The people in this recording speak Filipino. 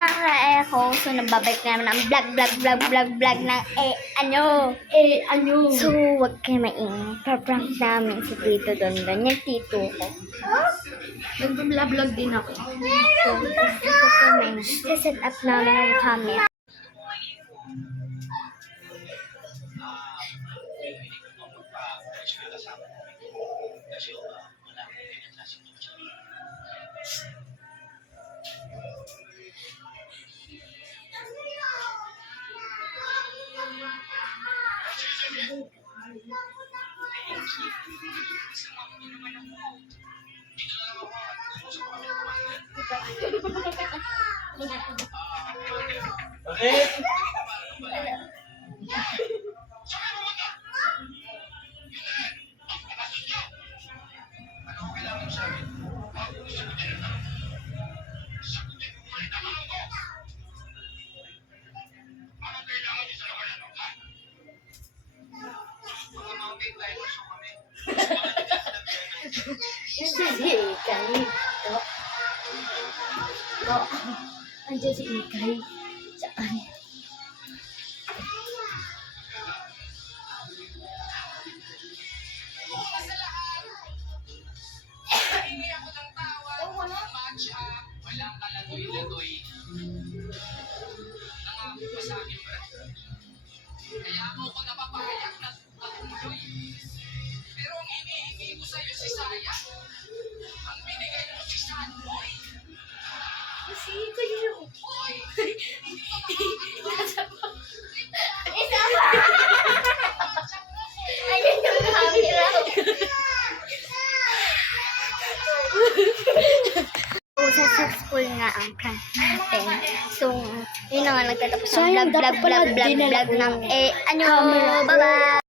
Ako, so nagbabalik na naman ang vlog ng ano. So, wag kayo maingay. Pra-prank namin si Tito Don. Ganyan, Tito ko. Nag-vlog din ako. So, ito kami. Set up namin ang camera. Si Ikay. Andiyan si Ikay. Saan? Hingi ako ng tawad, matcha, walang kalatoy-latoy. Nangako pa sa akin, Brad. Kaya mo ko napapayag na tumuloy. Pero ang hinihingi ko sa'yo si Saya, ang binigay mo si Sanboy. Si Ikay yun. Hoy! Ayun yung camera. So, successful nga ang prank natin. So, yun na nga, nagtatapos ang vlog ng ano. Bye-bye!